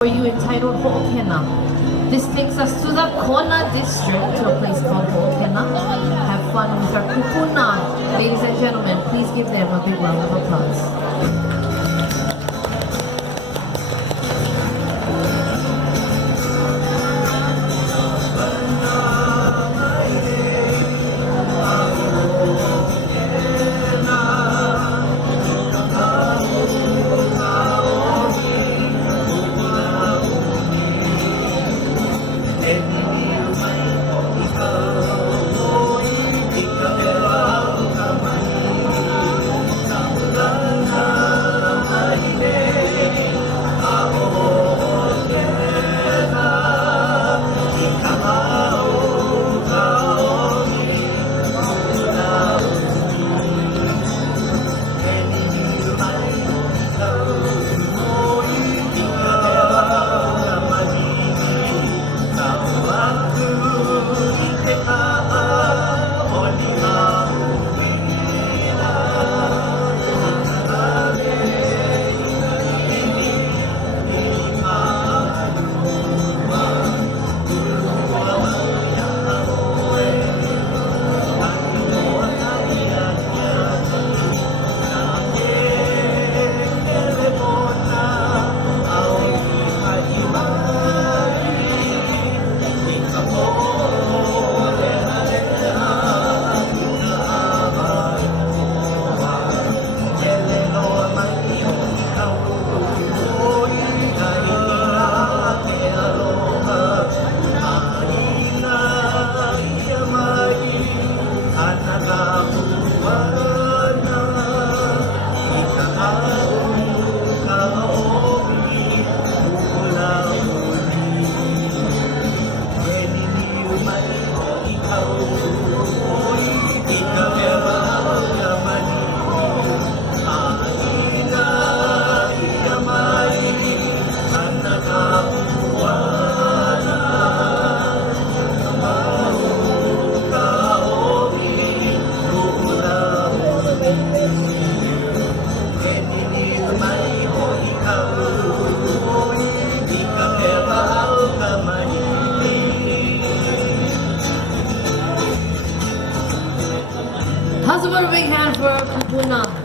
for you entitled Ho'okena. This takes us to the Kona district, to a place called Ho'okena. Have fun with our kupuna. Ladies and gentlemen, please give them a big round of applause. How's about a big hand for Kupuna?